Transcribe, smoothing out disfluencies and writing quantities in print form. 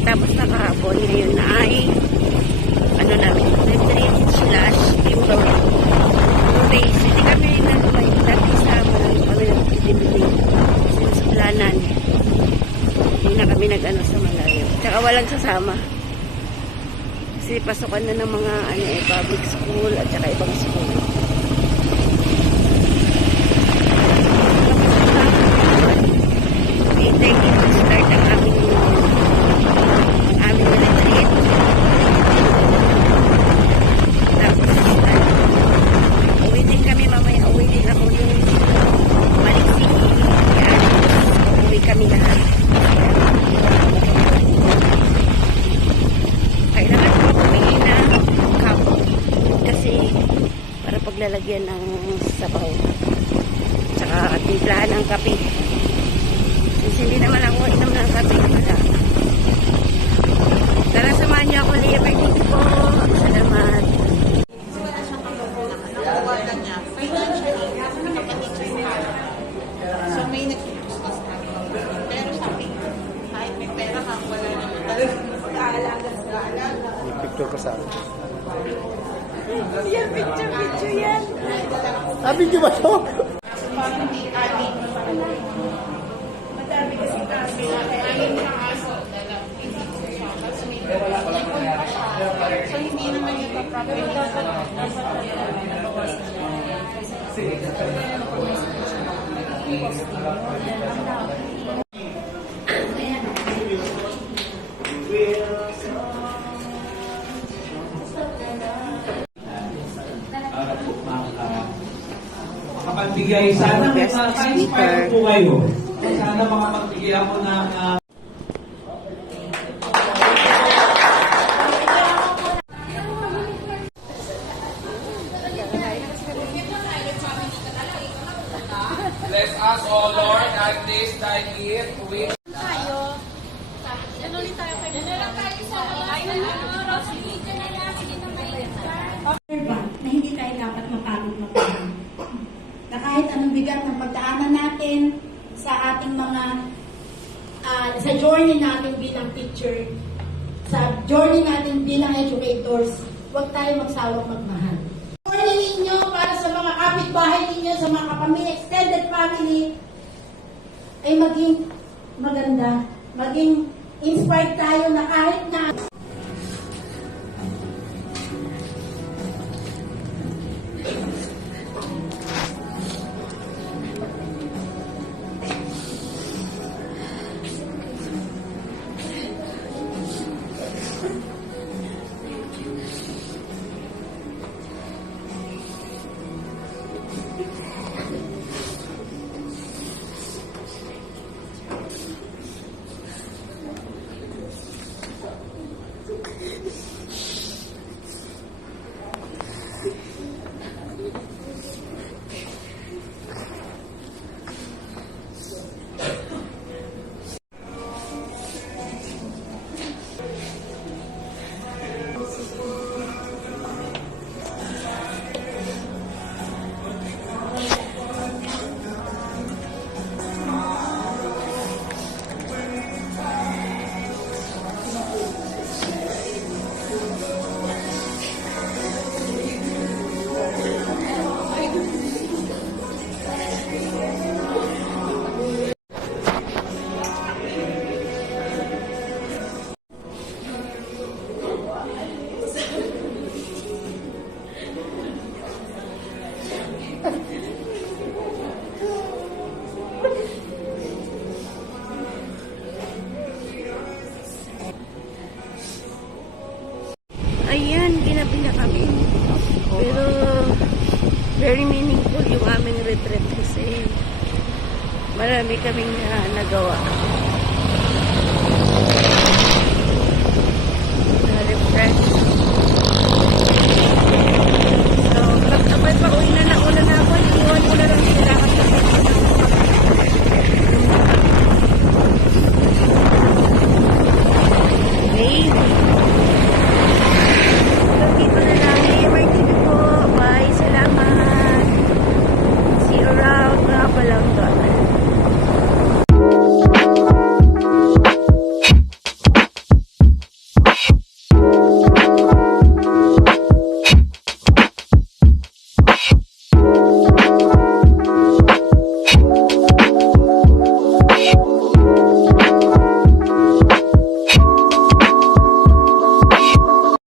pagkatapos na kahapon, ngayon na ay ano namin, retreat slash timber days. Hindi kami nag-like dati sa kami nag-activity since planan. Hindi na kami nag-ano sa malayo. Tsaka walang sasama. Kasi pasukan na ng mga public school at saka ibang school. Hintay kita start ang aming retreat. Tapos uwi din kami mamaya. Uwi din ako yung Maliksik. Uwi kami lahat. Kailangan ko bumili ng cup kasi para paglalagyan ng sabaw tsaka timplahan ng kape. Since hindi naman ako inom ng kape, wala. Tara, samahan niyo ako. Lia, thank you po. Salamat. So may nagpupuskas na. Pero sabi, kahit may pera ka, wala naman talaga mag-aalaga. May picture ko sa akin. Yan, picture yan. Sabi niyo ba ito? Parang di anin. Madami kasi kami. Anin na aso. Hindi ko siya. Tapos may pa siya. So hindi naman yung property. Makapagbigay, sana maka-inspire po kayo. Sana makapagbigay ako ng Bless us, O Lord, at this thy gift with na hindi tayo dapat mapagod. Na kahit anong bigat ng pagdaanan natin sa ating mga sa journey natin bilang teacher, sa journey natin bilang educators, huwag tayo magsawang magmahal. Journey ninyo para sa mga kapitbahay ninyo, sa mga kapamilya, extended family, ay maging maganda, maging inspired tayo na kahit na Ayan, ginabi na kami. Pero, very meaningful yung aming retreat kasi marami kaming nagawa. Na-refresh.